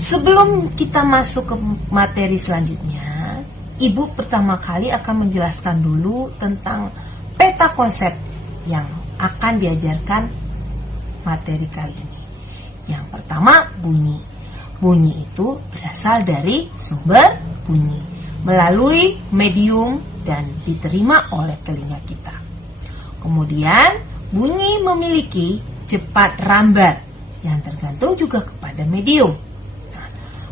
Sebelum kita masuk ke materi selanjutnya, Ibu pertama kali akan menjelaskan dulu tentang peta konsep yang akan diajarkan materi kali ini. Yang pertama, bunyi. Bunyi itu berasal dari sumber bunyi melalui medium dan diterima oleh telinga kita. Kemudian, bunyi memiliki cepat rambat yang tergantung juga kepada medium.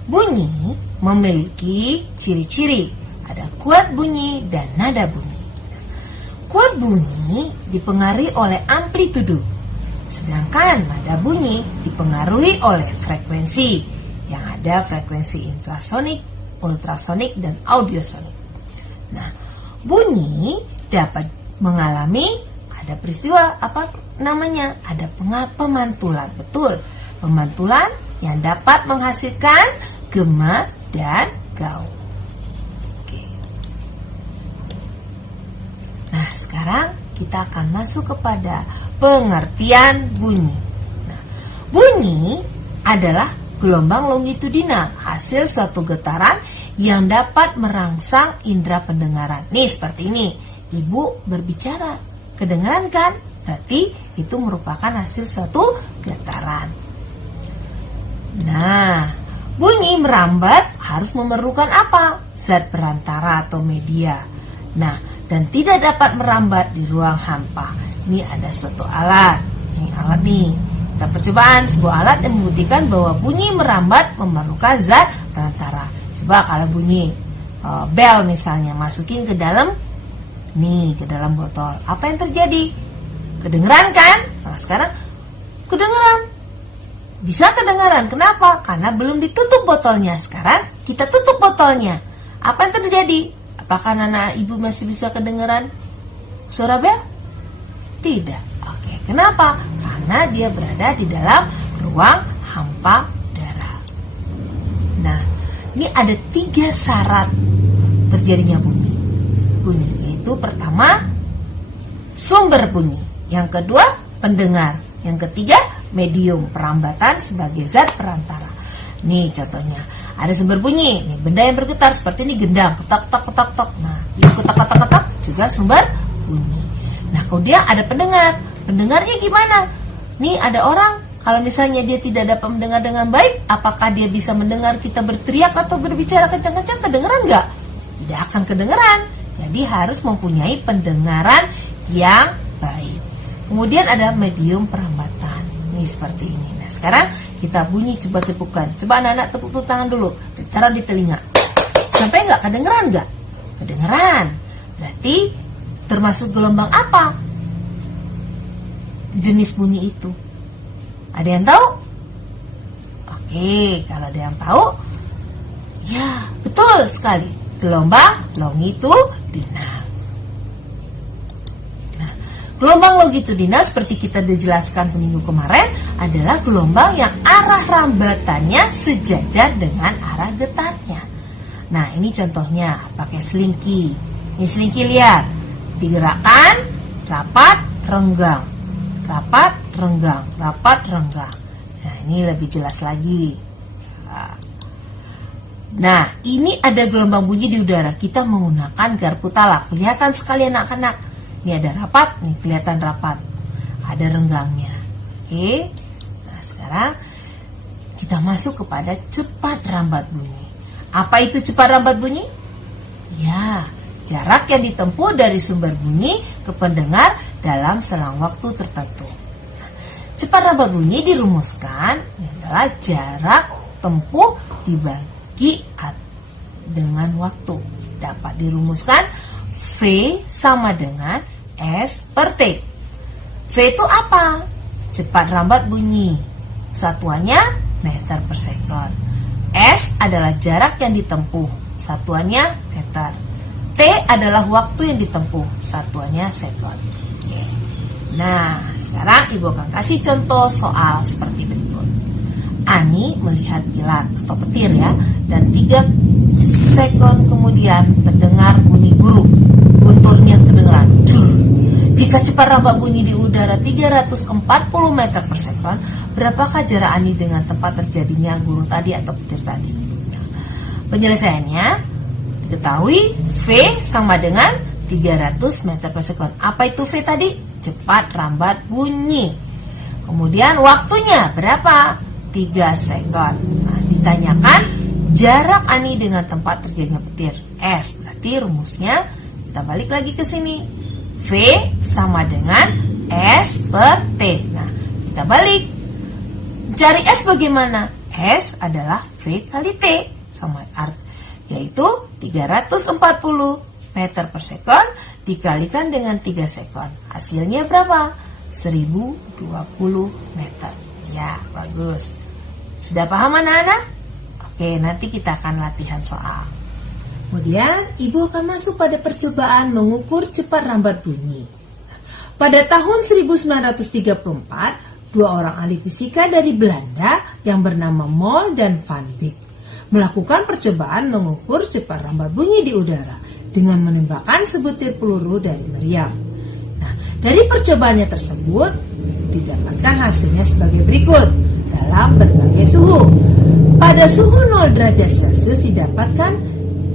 Bunyi memiliki ciri-ciri, ada kuat bunyi dan nada bunyi. Kuat bunyi dipengaruhi oleh amplitudo, sedangkan nada bunyi dipengaruhi oleh frekuensi, yang ada frekuensi infrasonik, ultrasonik, dan audiosonik. Nah, bunyi dapat mengalami ada peristiwa ada pemantulan, betul, pemantulan yang dapat menghasilkan gema dan gaung. Oke. Nah, sekarang kita akan masuk kepada pengertian bunyi. Nah, bunyi adalah gelombang longitudinal, hasil suatu getaran yang dapat merangsang indera pendengaran. Nih, seperti ini. Ibu berbicara, kedengaran kan? Berarti itu merupakan hasil suatu getaran. Nah, bunyi merambat harus memerlukan apa? Zat perantara atau media. Nah, dan tidak dapat merambat di ruang hampa. Ini ada suatu alat. Ini alat nih. Kita percobaan sebuah alat yang membuktikan bahwa bunyi merambat memerlukan zat perantara. Coba kalau bunyi bel misalnya, masukin ke dalam botol. Apa yang terjadi? Kedengeran kan? Nah, sekarang kedengeran. Bisa kedengaran. Kenapa? Karena belum ditutup botolnya. Sekarang kita tutup botolnya. Apa yang terjadi? Apakah anak ibu masih bisa kedengaran suara bel? Tidak. Oke. Kenapa? Karena dia berada di dalam ruang hampa udara. Nah, ini ada 3 syarat terjadinya bunyi. Bunyi yaitu pertama, sumber bunyi. Yang kedua, pendengar. Yang ketiga, medium perambatan sebagai zat perantara. Nih contohnya, ada sumber bunyi, nih benda yang bergetar seperti ini gendang, ketak ketak ketak ketak. Nah, ini ketak ketak ketak juga sumber bunyi. Nah, kemudian ada pendengar. Pendengarnya gimana? Nih ada orang, kalau misalnya dia tidak dapat mendengar dengan baik, apakah dia bisa mendengar kita berteriak atau berbicara kencang-kencang? Kedengeran nggak? Tidak akan kedengeran. Jadi harus mempunyai pendengaran yang baik. Kemudian ada medium perambatan. Seperti ini. Nah, sekarang kita bunyi, coba tepukan. Coba anak-anak tepuk tangan dulu, taruh di telinga. Sampai nggak kedengeran nggak? Kedengeran. Berarti termasuk gelombang apa? Jenis bunyi itu. Ada yang tahu? Oke, kalau ada yang tahu, ya betul sekali. Gelombang longitudinal. Gelombang longitudinal seperti kita dijelaskan minggu kemarin adalah gelombang yang arah rambatannya sejajar dengan arah getarnya. Nah, ini contohnya pakai selingki. Ini selingki, lihat. Digerakkan, rapat, renggang. Rapat, renggang, rapat, renggang. Nah, ini lebih jelas lagi. Nah, ini ada gelombang bunyi di udara. Kita menggunakan garpu talak. Kelihatan sekali anak-anak. Ini ada rapat, nih kelihatan rapat. Ada renggangnya. Oke. Nah, sekarang kita masuk kepada cepat rambat bunyi. Apa itu cepat rambat bunyi? Ya, jarak yang ditempuh dari sumber bunyi ke pendengar dalam selang waktu tertentu. Nah, cepat rambat bunyi dirumuskan adalah jarak tempuh dibagi dengan waktu. Dapat dirumuskan V sama dengan S per T. V itu apa? Cepat rambat bunyi. Satuannya meter per sekon. S adalah jarak yang ditempuh. Satuannya meter. T adalah waktu yang ditempuh. Satuannya sekon. Oke. Nah, sekarang Ibu akan kasih contoh soal seperti berikut. Ani melihat kilat atau petir ya, dan 3 sekon kemudian terdengar bunyi burung. Gunturnya kedengaran. Jika cepat rambat bunyi di udara udara 340 meter per sekon, berapakah jarak Ani dengan tempat terjadinya guru tadi atau petir tadi? Nah, penyelesaiannya diketahui V sama dengan 300 meter per sekon. Apa itu V tadi? Cepat rambat bunyi. Kemudian waktunya berapa? 3 sekon. Nah, ditanyakan jarak Ani dengan tempat terjadinya petir S. Berarti rumusnya kita balik lagi ke sini. V sama dengan S per T. Nah, kita balik. Cari S bagaimana? S adalah V kali T sama arti, yaitu 340 meter per sekon dikalikan dengan 3 sekon. Hasilnya berapa? 1020 meter. Ya, bagus. Sudah paham anak-anak? Oke, nanti kita akan latihan soal. Kemudian, Ibu akan masuk pada percobaan mengukur cepat rambat bunyi. Pada tahun 1934, 2 orang ahli fisika dari Belanda yang bernama Moll dan Van Beek melakukan percobaan mengukur cepat rambat bunyi di udara dengan menembakkan sebutir peluru dari meriam. Nah, dari percobaannya tersebut didapatkan hasilnya sebagai berikut dalam berbagai suhu. Pada suhu 0 derajat Celcius didapatkan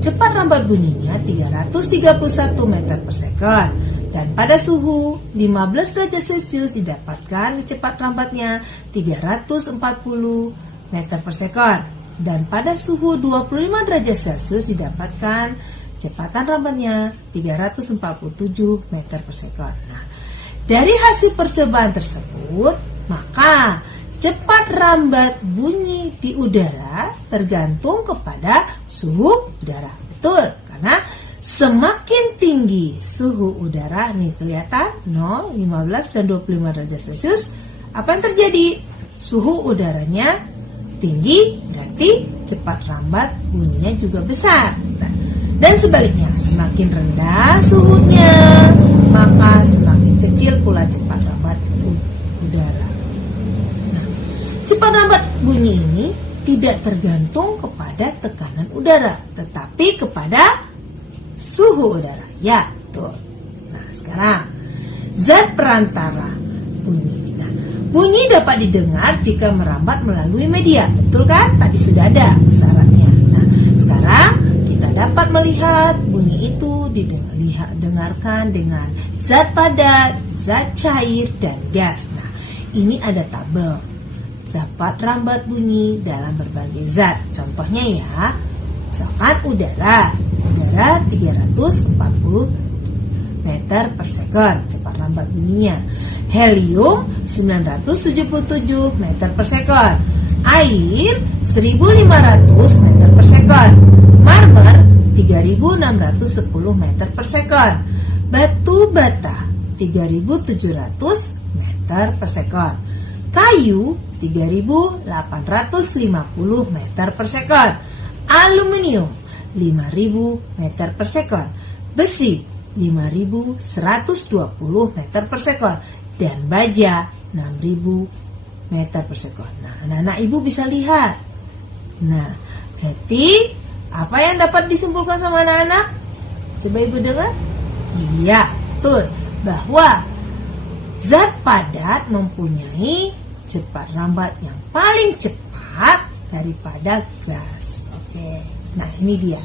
cepat rambat bunyinya 331 meter per sekon, dan pada suhu 15 derajat Celcius didapatkan cepat rambatnya 340 meter per sekon, dan pada suhu 25 derajat Celcius didapatkan kecepatan rambatnya 347 meter per sekon. Nah, dari hasil percobaan tersebut, maka cepat rambat bunyi di udara tergantung kepada suhu udara. Betul, karena semakin tinggi suhu udara, nih kelihatan 0, 15, dan 25 derajat Celcius, apa yang terjadi? Suhu udaranya tinggi, berarti cepat rambat bunyinya juga besar. Nah, dan sebaliknya, semakin rendah suhunya, maka semakin kecil pula cepat rambat udara. Cepat rambat bunyi ini tidak tergantung kepada tekanan udara, tetapi kepada suhu udara. Ya, betul. Nah, sekarang zat perantara bunyi. Nah, bunyi dapat didengar jika merambat melalui media. Betul kan? Tadi sudah ada syaratnya. Nah, sekarang kita dapat melihat bunyi itu didengarkan dengan zat padat, zat cair, dan gas. Nah, ini ada tabel dapat rambat bunyi dalam berbagai zat. Contohnya ya, misalkan udara 340 meter per sekon cepat rambat bunyinya. Helium 977 meter per sekon. Air 1500 meter per sekon. Marmer 3610 meter per sekon. Batu bata 3700 meter per sekon. Kayu 3.850 meter per sekon. Aluminium 5.000 meter per sekon. Besi 5.120 meter per sekon. Dan baja 6.000 meter per sekon. Nah, anak-anak Ibu bisa lihat. Nah, berarti apa yang dapat disimpulkan sama anak-anak? Coba Ibu dengar. Iya, betul. Bahwa zat padat mempunyai cepat rambat yang paling cepat daripada gas. Oke. Nah, ini dia.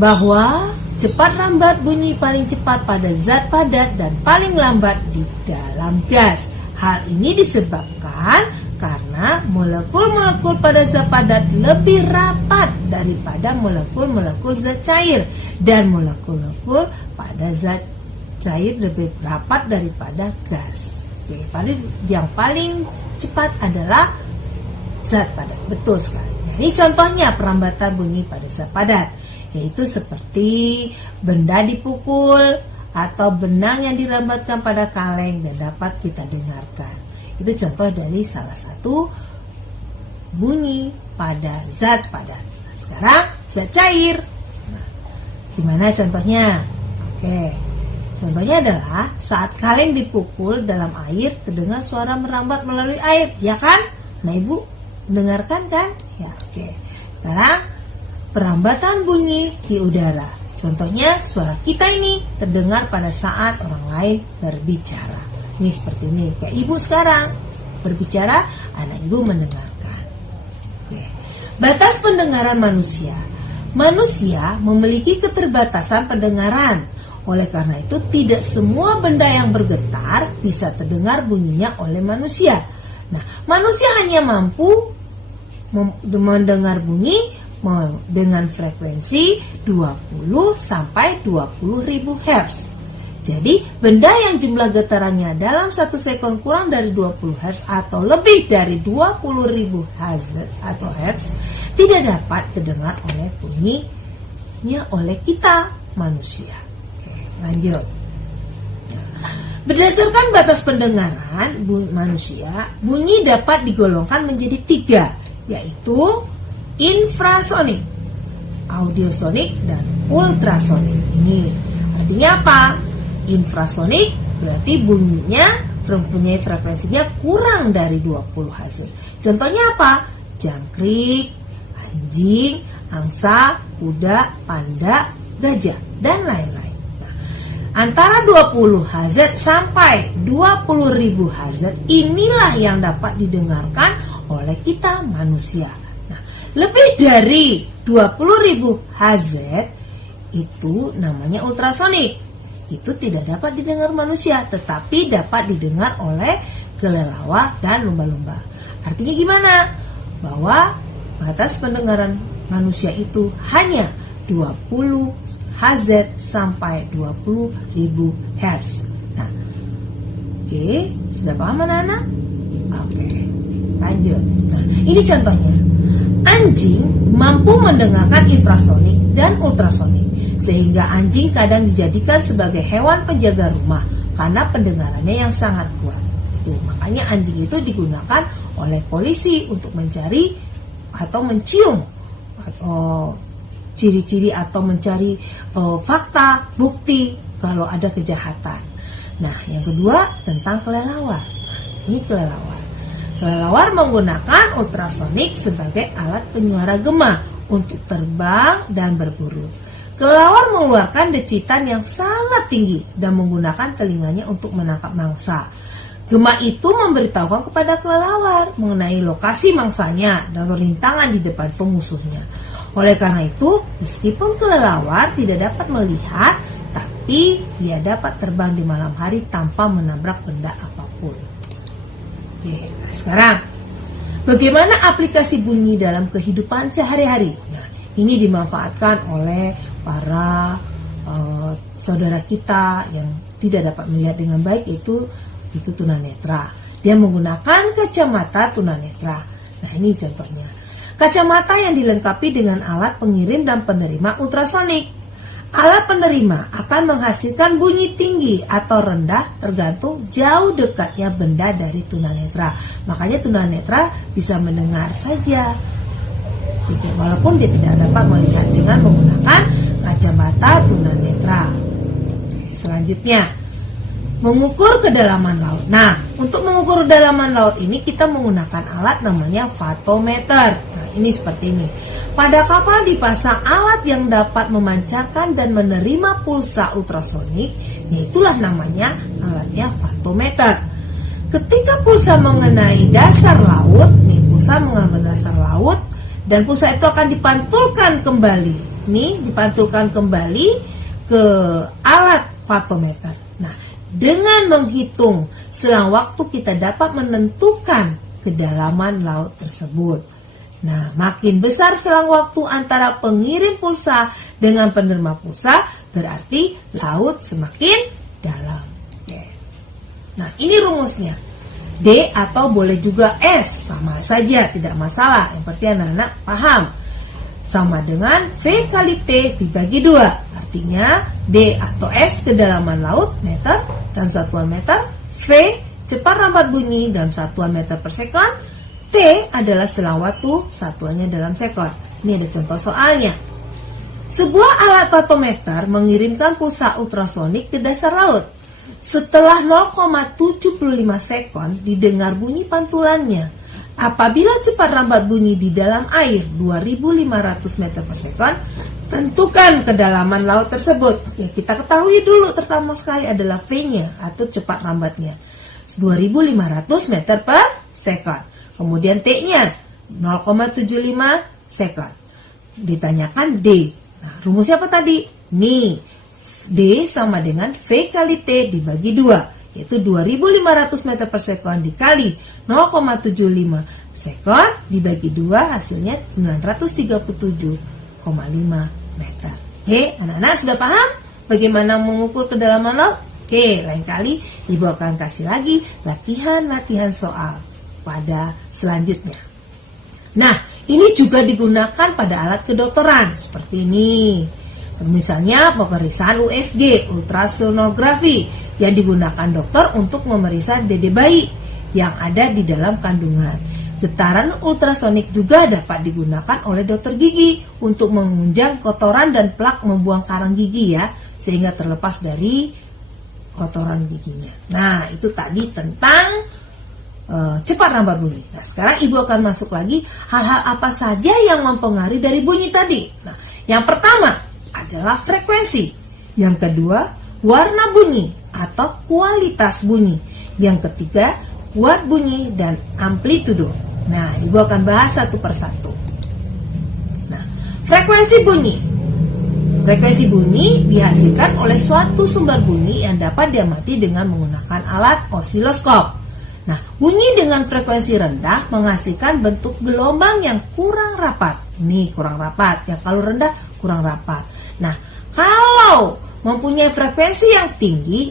Bahwa cepat rambat bunyi paling cepat pada zat padat dan paling lambat di dalam gas. Hal ini disebabkan karena molekul-molekul pada zat padat lebih rapat daripada molekul-molekul zat cair, dan molekul-molekul pada zat cair lebih rapat daripada gas. Oke, yang paling cepat adalah zat padat. Betul sekali. Nah, ini contohnya perambatan bunyi pada zat padat, yaitu seperti benda dipukul atau benang yang dirambatkan pada kaleng dan dapat kita dengarkan. Itu contoh dari salah satu bunyi pada zat padat. Nah, sekarang zat cair. Nah, gimana contohnya? Oke. Contohnya adalah saat kaleng dipukul dalam air, terdengar suara merambat melalui air, ya kan? Nah, Ibu dengarkan kan? Ya, oke. Sekarang perambatan bunyi di udara. Contohnya suara kita ini terdengar pada saat orang lain berbicara. Ini seperti ini, kayak ibu sekarang berbicara, anak ibu mendengarkan. Oke. Batas pendengaran manusia. Manusia memiliki keterbatasan pendengaran. Oleh karena itu tidak semua benda yang bergetar bisa terdengar bunyinya oleh manusia. Nah, manusia hanya mampu mendengar bunyi dengan frekuensi 20 sampai 20 ribu Hz. Jadi benda yang jumlah getarannya dalam 1 sekon kurang dari 20 Hz atau lebih dari 20 ribu Hz atau Hz tidak dapat terdengar oleh bunyinya oleh kita manusia. Oke, lanjut. Berdasarkan batas pendengaran manusia, bunyi dapat digolongkan menjadi 3, yaitu infrasonik, audiosonik, dan ultrasonik. Ini artinya apa? Infrasonik berarti bunyinya mempunyai frekuensinya kurang dari 20 Hz. Contohnya apa? Jangkrik, anjing, angsa, kuda, panda, gajah, dan lain-lain. Nah, antara 20 Hz sampai 20.000 Hz inilah yang dapat didengarkan oleh kita manusia. Lebih dari 20.000 Hz itu namanya ultrasonik. Itu tidak dapat didengar manusia, tetapi dapat didengar oleh kelelawar dan lumba-lumba. Artinya gimana? Bahwa batas pendengaran manusia itu hanya 20 Hz sampai 20.000 Hz. Nah, oke, sudah paham anak-anak? Oke, lanjut. Nah, ini contohnya. Anjing mampu mendengarkan infrasonik dan ultrasonik, sehingga anjing kadang dijadikan sebagai hewan penjaga rumah karena pendengarannya yang sangat kuat. Itu makanya anjing itu digunakan oleh polisi untuk mencari atau mencium ciri-ciri atau mencari fakta, bukti kalau ada kejahatan. Nah, yang kedua tentang kelelawar. Nah, ini kelelawar. Kelelawar menggunakan ultrasonik sebagai alat penyuara gema untuk terbang dan berburu. Kelelawar mengeluarkan decitan yang sangat tinggi dan menggunakan telinganya untuk menangkap mangsa. Gema itu memberitahukan kepada kelelawar mengenai lokasi mangsanya dan rintangan di depan pemusuhnya. Oleh karena itu, meskipun kelelawar tidak dapat melihat, tapi dia dapat terbang di malam hari tanpa menabrak benda apapun. Oke, nah sekarang bagaimana aplikasi bunyi dalam kehidupan sehari-hari? Nah, ini dimanfaatkan oleh para saudara kita yang tidak dapat melihat dengan baik, itu tunanetra. Dia menggunakan kacamata tunanetra. Nah, ini contohnya. Kacamata yang dilengkapi dengan alat pengirim dan penerima ultrasonik. Alat penerima akan menghasilkan bunyi tinggi atau rendah tergantung jauh dekatnya benda dari tunanetra. Makanya tunanetra bisa mendengar saja, walaupun dia tidak dapat melihat dengan menggunakan kacamata tunanetra. Selanjutnya, mengukur kedalaman laut. Nah, untuk mengukur kedalaman laut ini kita menggunakan alat namanya vatometer. Nah, ini seperti ini. Pada kapal dipasang alat yang dapat memancarkan dan menerima pulsa ultrasonik, yaitulah namanya alatnya vatometer. Ketika pulsa mengenai dasar laut, pulsa mengenai dasar laut, dan pulsa itu akan dipantulkan kembali. Dipantulkan kembali ke alat vatometer. Nah, dengan menghitung selang waktu kita dapat menentukan kedalaman laut tersebut. Nah, makin besar selang waktu antara pengirim pulsa dengan penerima pulsa, berarti laut semakin dalam. Oke. Nah, ini rumusnya. D atau boleh juga S, sama saja, tidak masalah. Yang penting anak-anak paham. Sama dengan V kali T dibagi 2. Artinya D atau S kedalaman laut meter dalam satuan meter, V cepat rambat bunyi dalam satuan meter per sekon, T adalah selang waktu, satuannya dalam sekon. Ini ada contoh soalnya. Sebuah alat vatometer mengirimkan pulsa ultrasonik ke dasar laut. Setelah 0,75 sekon didengar bunyi pantulannya. Apabila cepat rambat bunyi di dalam air 2500 meter per sekon, T Tentukan kedalaman laut tersebut. Ya, kita ketahui dulu pertama sekali adalah V-nya atau cepat rambatnya 2500 meter per second. Kemudian T-nya 0,75 second. Ditanyakan D. Nah, rumusnya apa tadi? Nih, D sama dengan V kali T dibagi 2, yaitu 2500 meter per second dikali 0,75 second dibagi 2 hasilnya 937,5 meter. Oke, anak-anak sudah paham bagaimana mengukur kedalaman laut? Oke, lain kali Ibu akan kasih lagi latihan-latihan soal pada selanjutnya. Nah, ini juga digunakan pada alat kedokteran seperti ini. Misalnya pemeriksaan USG, ultrasonografi, yang digunakan dokter untuk memeriksa dede bayi yang ada di dalam kandungan. Getaran ultrasonik juga dapat digunakan oleh dokter gigi untuk mengunjang kotoran dan plak membuang karang gigi ya, sehingga terlepas dari kotoran giginya. Nah, itu tadi tentang cepat rambat bunyi. Nah, sekarang Ibu akan masuk lagi hal-hal apa saja yang mempengaruhi dari bunyi tadi. Nah, yang pertama adalah frekuensi. Yang kedua, warna bunyi atau kualitas bunyi. Yang ketiga, kuat bunyi dan amplitudo. Nah, Ibu akan bahas satu persatu. Nah, frekuensi bunyi. Frekuensi bunyi dihasilkan oleh suatu sumber bunyi yang dapat diamati dengan menggunakan alat osiloskop. Nah, bunyi dengan frekuensi rendah menghasilkan bentuk gelombang yang kurang rapat. Ini kurang rapat, yang kalau rendah kurang rapat. Nah, kalau mempunyai frekuensi yang tinggi,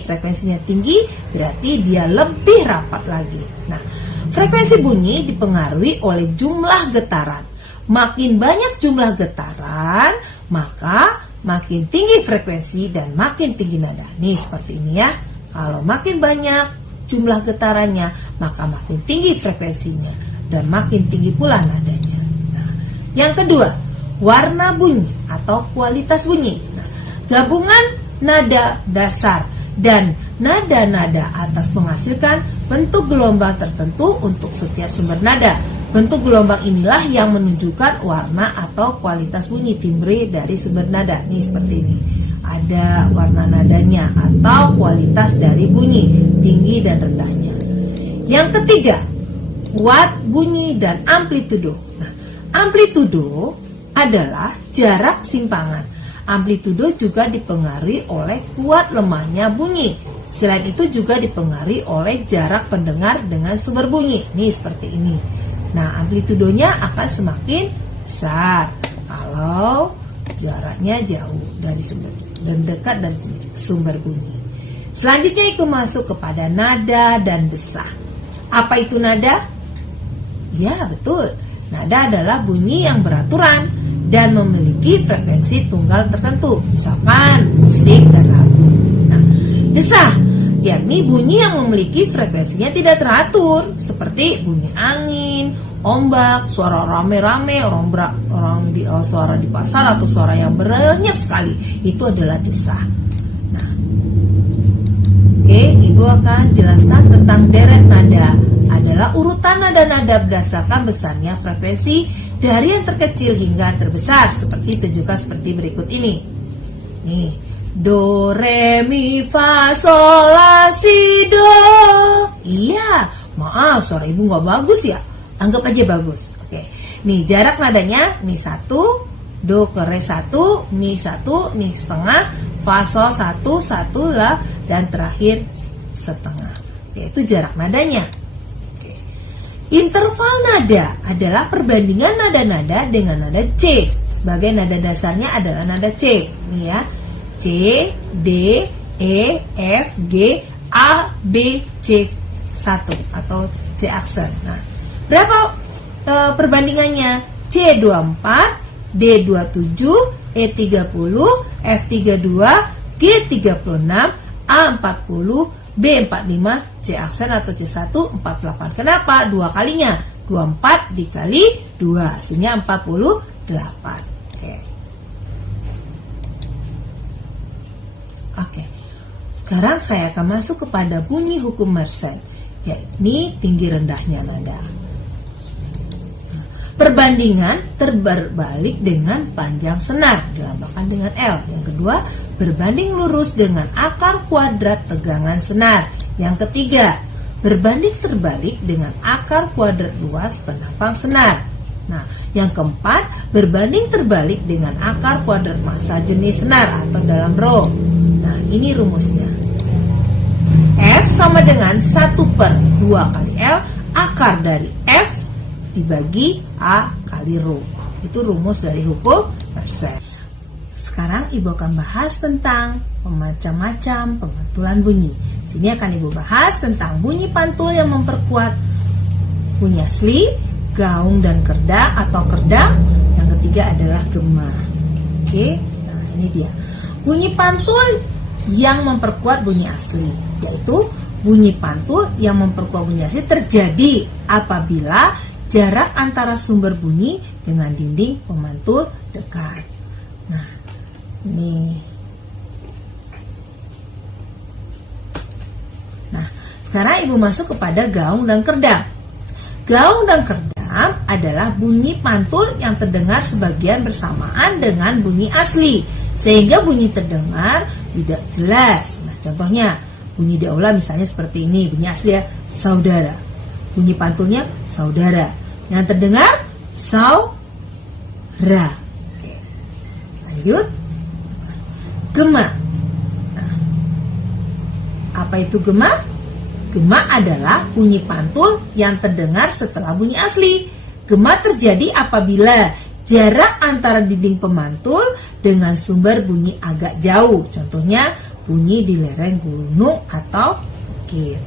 frekuensinya tinggi, berarti dia lebih rapat lagi. Nah, frekuensi bunyi dipengaruhi oleh jumlah getaran. Makin banyak jumlah getaran, maka makin tinggi frekuensi dan makin tinggi nada. Nih seperti ini ya. Kalau makin banyak jumlah getarannya, maka makin tinggi frekuensinya dan makin tinggi pula nadanya. Nah, yang kedua, warna bunyi atau kualitas bunyi. Nah, gabungan nada dasar dan nada-nada atas menghasilkan bentuk gelombang tertentu untuk setiap sumber nada. Bentuk gelombang inilah yang menunjukkan warna atau kualitas bunyi timbre dari sumber nada. Nih seperti ini. Ada warna nadanya atau kualitas dari bunyi, tinggi dan rendahnya. Yang ketiga, kuat bunyi dan amplitudo. Nah, amplitudo adalah jarak simpangan. Amplitudo juga dipengaruhi oleh kuat lemahnya bunyi. Selain itu juga dipengaruhi oleh jarak pendengar dengan sumber bunyi. Nih seperti ini. Nah, amplitudonya akan semakin besar kalau jaraknya jauh dari sumber dan dekat dari sumber bunyi. Selanjutnya Ibu masuk kepada nada dan desah. Apa itu nada? Ya, betul. Nada adalah bunyi yang beraturan dan memiliki frekuensi tunggal tertentu, misalkan musik dan lagu. Nah, desah yakni bunyi yang memiliki frekuensinya tidak teratur, seperti bunyi angin, ombak, suara rame-rame, suara di pasar atau suara yang banyak sekali. Itu adalah desah. Nah, oke, Ibu akan jelaskan tentang deret nada. Adalah urutan nada-nada berdasarkan besarnya frekuensi dari yang terkecil hingga terbesar, seperti ditunjukkan seperti berikut ini. Nih, do, re, mi, fa, sol, la, si, do. Iya, maaf suara Ibu nggak bagus ya. Anggap aja bagus. Oke. Nih jarak nadanya, nih 1, do ke re 1, mi 1, mi setengah, fa sol 1, 1, la, dan terakhir setengah. Yaitu jarak nadanya. Oke. Interval nada adalah perbandingan nada-nada dengan nada C. Sebagai nada dasarnya adalah nada C. Nih ya. C, D, E, F, G, A, B, C 1 atau C aksen. Nah, berapa perbandingannya? C 24, D 27, E 30, F 32, G 36, A 40, B 45, C aksen atau C1 48. Kenapa? 2 kalinya. 24 dikali 2 hasilnya 48. Oke. Sekarang saya akan masuk kepada bunyi hukum Mersenne, yakni tinggi rendahnya nada. Perbandingan terbalik dengan panjang senar, dilambangkan dengan L. Yang kedua, berbanding lurus dengan akar kuadrat tegangan senar. Yang ketiga, berbanding terbalik dengan akar kuadrat luas penampang senar. Nah, yang keempat, berbanding terbalik dengan akar kuadrat massa jenis senar atau dalam rho. Nah, ini rumusnya. F sama dengan 1/2 kali L akar dari F dibagi A kali rho. Itu rumus dari hukum persen. Sekarang Ibu akan bahas tentang macam-macam pemantulan bunyi. Sini akan Ibu bahas tentang bunyi pantul yang memperkuat bunyi asli, gaung dan kerdang atau kerdang. Yang ketiga adalah gema. Oke, nah ini dia. Bunyi pantul yang memperkuat bunyi asli, yaitu bunyi pantul yang memperkuat bunyi asli terjadi apabila jarak antara sumber bunyi dengan dinding pemantul dekat. Nah, ini. Nah, sekarang Ibu masuk kepada gaung dan kerdang. Gaung dan kerdang adalah bunyi pantul yang terdengar sebagian bersamaan dengan bunyi asli, sehingga bunyi terdengar tidak jelas. Nah, contohnya bunyi di aula misalnya seperti ini, bunyi asli ya, saudara. Bunyi pantulnya saudara. Yang terdengar saudara. Lanjut. Gema. Nah, apa itu gema? Gema adalah bunyi pantul yang terdengar setelah bunyi asli. Gema terjadi apabila jarak antara dinding pemantul dengan sumber bunyi agak jauh. Contohnya bunyi di lereng gunung atau bukit.